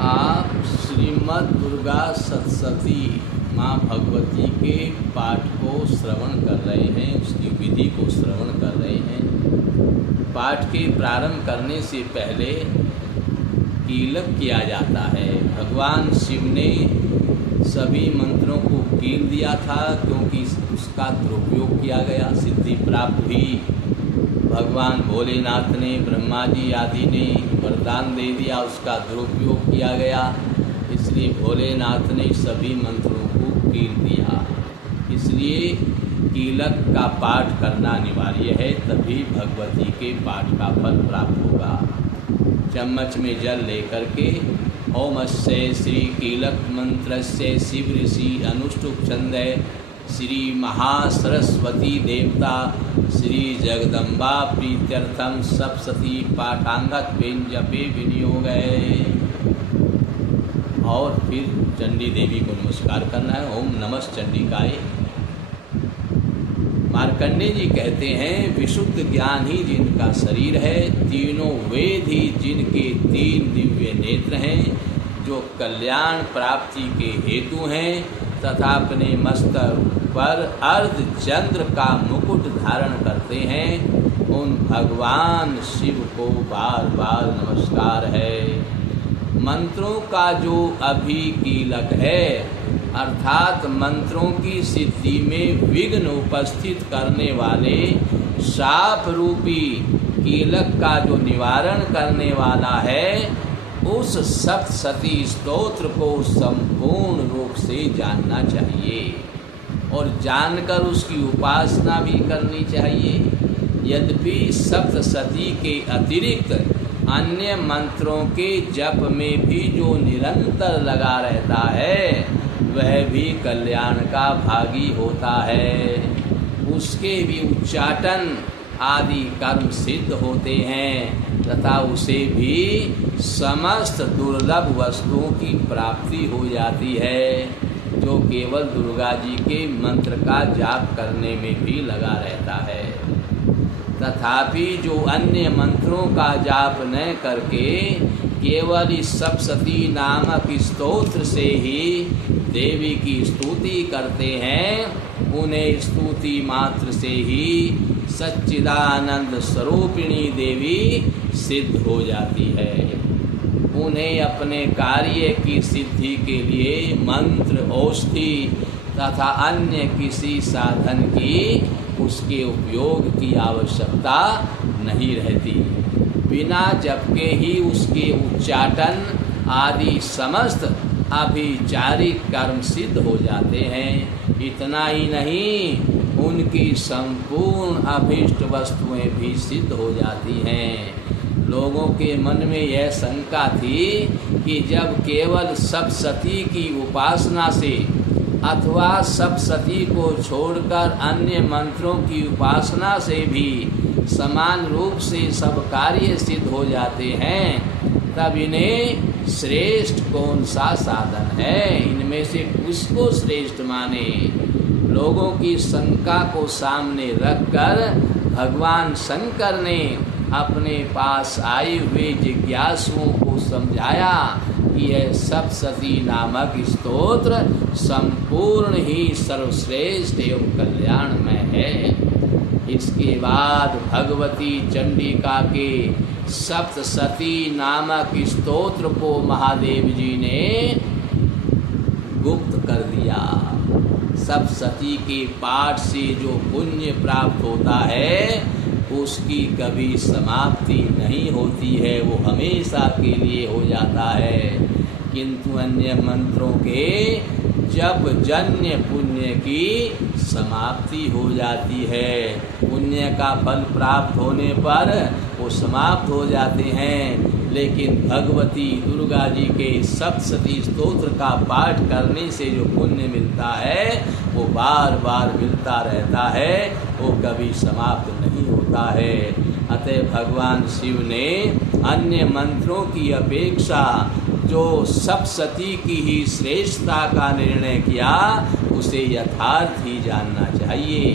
आप श्रीमद् दुर्गा सप्तशती माँ भगवती के पाठ को श्रवण कर रहे हैं, उसकी विधि को श्रवण कर रहे हैं। पाठ के प्रारंभ करने से पहले कीलक किया जाता है। भगवान शिव ने सभी मंत्रों को कील दिया था क्योंकि उसका दुरुपयोग किया गया, सिद्धि प्राप्त हुई। भगवान भोलेनाथ ने, ब्रह्मा जी आदि ने वरदान दे दिया, उसका दुरुपयोग किया गया, इसलिए भोलेनाथ ने सभी मंत्रों को कील दिया। इसलिए कीलक का पाठ करना अनिवार्य है, तभी भगवती के पाठ का फल प्राप्त होगा। चम्मच में जल लेकर के ओमस्य श्री कीलक मंत्रस्य शिव ऋषि अनुष्टुप छंदे श्री महासरस्वती देवता श्री जगदम्बा प्रीत्यर्थम सप्तशती पाठांगत बेन जपे विनियोग है। और फिर चंडी देवी को नमस्कार करना है। ओम नमः चंडिकाय। मार्कंडेय जी कहते हैं, विशुद्ध ज्ञान ही जिनका शरीर है, तीनों वेद ही जिनके तीन दिव्य नेत्र हैं, जो कल्याण प्राप्ति के हेतु हैं तथा अपने मस्तक पर अर्ध चंद्र का मुकुट धारण करते हैं, उन भगवान शिव को बार बार नमस्कार है। मंत्रों का जो अभिकीलक है, अर्थात मंत्रों की सिद्धि में विघ्न उपस्थित करने वाले शाप रूपी कीलक का जो निवारण करने वाला है, उस सप्तशती स्तोत्र को संपूर्ण रूप से जानना चाहिए और जानकर उसकी उपासना भी करनी चाहिए। यद्यपि सप्तशती के अतिरिक्त अन्य मंत्रों के जप में भी जो निरंतर लगा रहता है, वह भी कल्याण का भागी होता है। उसके भी उच्चाटन आदि कर्म सिद्ध होते हैं तथा उसे भी समस्त दुर्लभ वस्तुओं की प्राप्ति हो जाती है, जो केवल दुर्गा जी के मंत्र का जाप करने में भी लगा रहता है। तथापि जो अन्य मंत्रों का जाप न करके केवल इस सप्तशती नामक स्तोत्र से ही देवी की स्तुति करते हैं, उन्हें स्तुति मात्र से ही सच्चिदानंद स्वरूपिणी देवी सिद्ध हो जाती है। उन्हें अपने कार्य की सिद्धि के लिए मंत्र, औषधि तथा अन्य किसी साधन की उसके उपयोग की आवश्यकता नहीं रहती। बिना जप के ही उसके उच्चाटन आदि समस्त अभिचारिक कर्म सिद्ध हो जाते हैं। इतना ही नहीं, उनकी संपूर्ण अभीष्ट वस्तुएं भी सिद्ध हो जाती हैं। लोगों के मन में यह शंका थी कि जब केवल सप्तशती की उपासना से अथवा सप्तशती को छोड़कर अन्य मंत्रों की उपासना से भी समान रूप से सब कार्य सिद्ध हो जाते हैं, तब इन्हें श्रेष्ठ कौन सा साधन है, इनमें से किसको श्रेष्ठ माने। लोगों की शंका को सामने रखकर भगवान शंकर ने अपने पास आए हुए जिज्ञासुओं को समझाया कि यह सप्तशती नामक स्तोत्र संपूर्ण ही सर्वश्रेष्ठ एवं कल्याणमय है। इसके बाद भगवती चंडिका के सप्तशती नामक स्तोत्र को महादेव जी ने गुप्त कर दिया। सप्तशती के पाठ से जो पुण्य प्राप्त होता है, उसकी कभी समाप्ति नहीं होती है, वो हमेशा के लिए हो जाता है। किंतु अन्य मंत्रों के जप जन्य पुण्य की समाप्ति हो जाती है। पुण्य का फल प्राप्त होने पर वो समाप्त हो जाते हैं, लेकिन भगवती दुर्गा जी के सप्तशती स्तोत्र का पाठ करने से जो पुण्य मिलता है, वो बार बार मिलता रहता है, वो कभी समाप्त नहीं होता है। अतः भगवान शिव ने अन्य मंत्रों की अपेक्षा जो सप्तशती की ही श्रेष्ठता का निर्णय किया, उसे यथार्थ ही जानना चाहिए।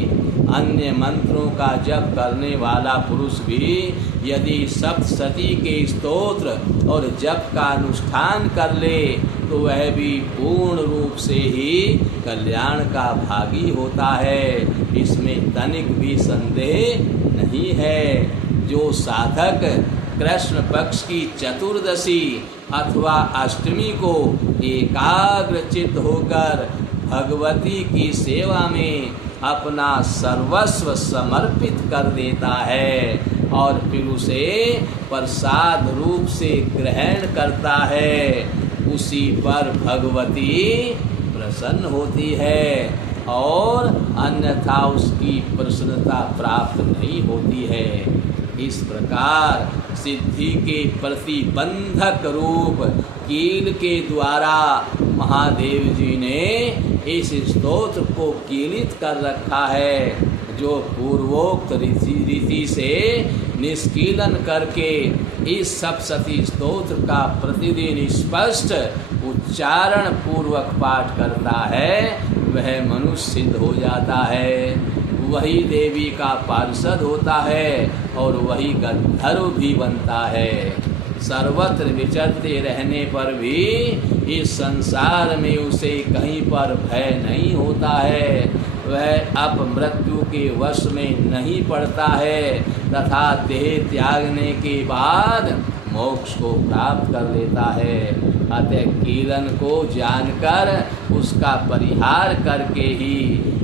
अन्य मंत्रों का जप करने वाला पुरुष भी यदि सप्तशती के स्तोत्र और जप का अनुष्ठान कर ले तो वह भी पूर्ण रूप से ही कल्याण का भागी होता है। इसमें तनिक भी संदेह नहीं है। जो साधक कृष्ण पक्ष की चतुर्दशी अथवा अष्टमी को एकाग्रचित्त होकर भगवती की सेवा में अपना सर्वस्व समर्पित कर देता है और फिर उसे प्रसाद रूप से ग्रहण करता है, उसी पर भगवती प्रसन्न होती है और अन्यथा उसकी प्रसन्नता प्राप्त नहीं होती है। इस प्रकार सिद्धि के प्रतिबंधक रूप कील के द्वारा महादेव जी ने इस स्तोत्र को कीलित कर रखा है, जो पूर्वोक्त रीति से निष्कीलन करके इस सप्तशती स्तोत्र का प्रतिदिन स्पष्ट उच्चारण पूर्वक पाठ करता है, वह मनुष्य सिद्ध हो जाता है, वही देवी का पार्षद होता है और वही गंधर्व भी बनता है। सर्वत्र विचरते रहने पर भी इस संसार में उसे कहीं पर भय नहीं होता है, वह अपमृत्यु के वश में नहीं पड़ता है तथा देह त्यागने के बाद मोक्ष को प्राप्त कर लेता है। अतः कीलन को जानकर उसका परिहार करके ही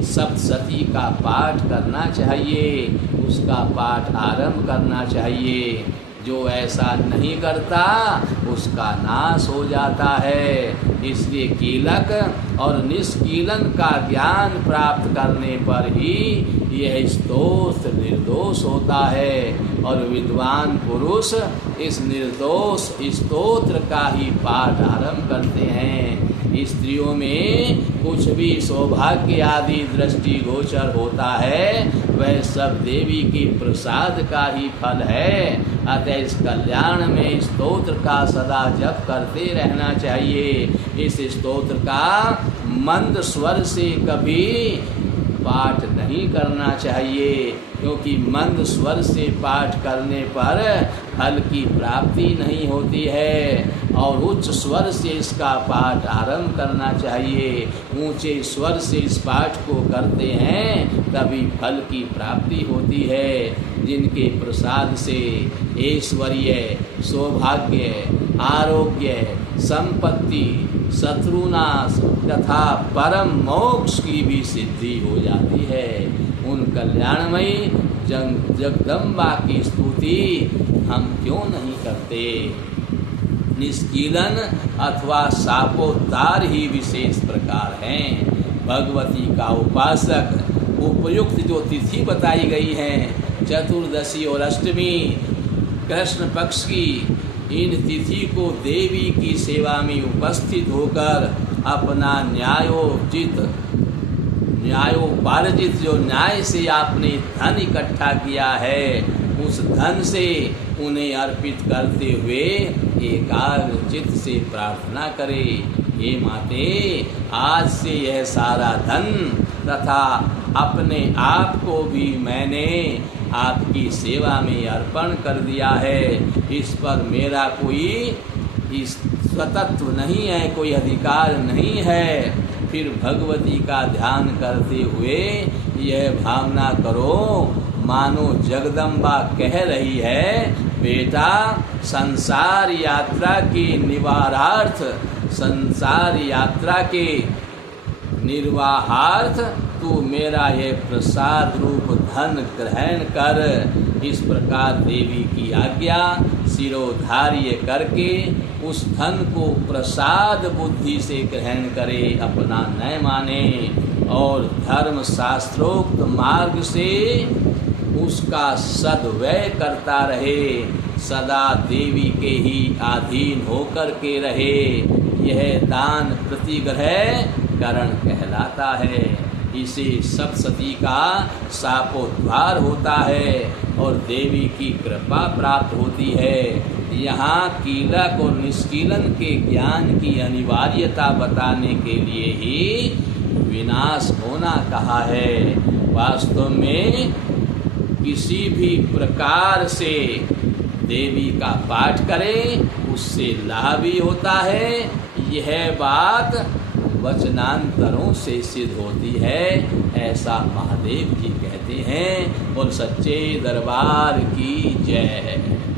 सप्तशती का पाठ करना चाहिए, उसका पाठ आरंभ करना चाहिए। जो ऐसा नहीं करता उसका नाश हो जाता है। इसलिए कीलक और निष्कीलन का ज्ञान प्राप्त करने पर ही यह स्तोत्र निर्दोष होता है और विद्वान पुरुष इस निर्दोष स्तोत्र का ही पाठ आरंभ करते हैं। स्त्रियों में कुछ भी सौभाग्य आदि दृष्टि गोचर होता है वह सब देवी की प्रसाद का ही फल है। अतः इस कल्याण में स्तोत्र का सदा जप करते रहना चाहिए। इस स्तोत्र का मंद स्वर से कभी पाठ नहीं करना चाहिए, क्योंकि मंद स्वर से पाठ करने पर फल की प्राप्ति नहीं होती है और उच्च स्वर से इसका पाठ आरंभ करना चाहिए। ऊंचे स्वर से इस पाठ को करते हैं तभी फल की प्राप्ति होती है। जिनके प्रसाद से ऐश्वर्य, सौभाग्य, आरोग्य, संपत्ति, शत्रुनाश तथा परम मोक्ष की भी सिद्धि हो जाती है, उन कल्याणमयी जगदम्बा की स्तुति हम क्यों नहीं करते। निष्कीलन अथवा शापोद्धार ही विशेष प्रकार हैं। भगवती का उपासक उपयुक्त जो तिथि बताई गई हैं, चतुर्दशी और अष्टमी कृष्ण पक्ष की, इन तिथि को देवी की सेवा में उपस्थित होकर अपना न्यायोपार्जित जो न्याय से आपने धन इकट्ठा किया है उस धन से उन्हें अर्पित करते हुए एकाग्र चित्त से प्रार्थना करें, हे माते आज से यह सारा धन तथा अपने आप को भी मैंने आपकी सेवा में अर्पण कर दिया है। इस पर मेरा कोई स्वतत्व नहीं है, कोई अधिकार नहीं है। फिर भगवती का ध्यान करते हुए यह भावना करो मानो जगदम्बा कह रही है, बेटा संसार यात्रा के निवारार्थ, संसार यात्रा के निर्वाहार्थ तू मेरा यह प्रसाद रूप धन ग्रहण कर। इस प्रकार देवी की आज्ञा शिरोधार्य करके उस धन को प्रसाद बुद्धि से ग्रहण करे, अपना न माने और धर्म शास्त्रोक्त मार्ग से उसका सद्व्यय करता रहे, सदा देवी के ही अधीन होकर के रहे। यह दान प्रतिग्रह करण कहलाता है। इसे सप्तशती का शापोद्धार होता है और देवी की कृपा प्राप्त होती है। यहाँ कीलक और निष्कीलन के ज्ञान की अनिवार्यता बताने के लिए ही विनाश होना कहा है। वास्तव में किसी भी प्रकार से देवी का पाठ करें उससे लाभ ही होता है। यह बात वचनांतरों से सिद्ध होती है, ऐसा महादेव जी कहते हैं। और सच्चे दरबार की जय है।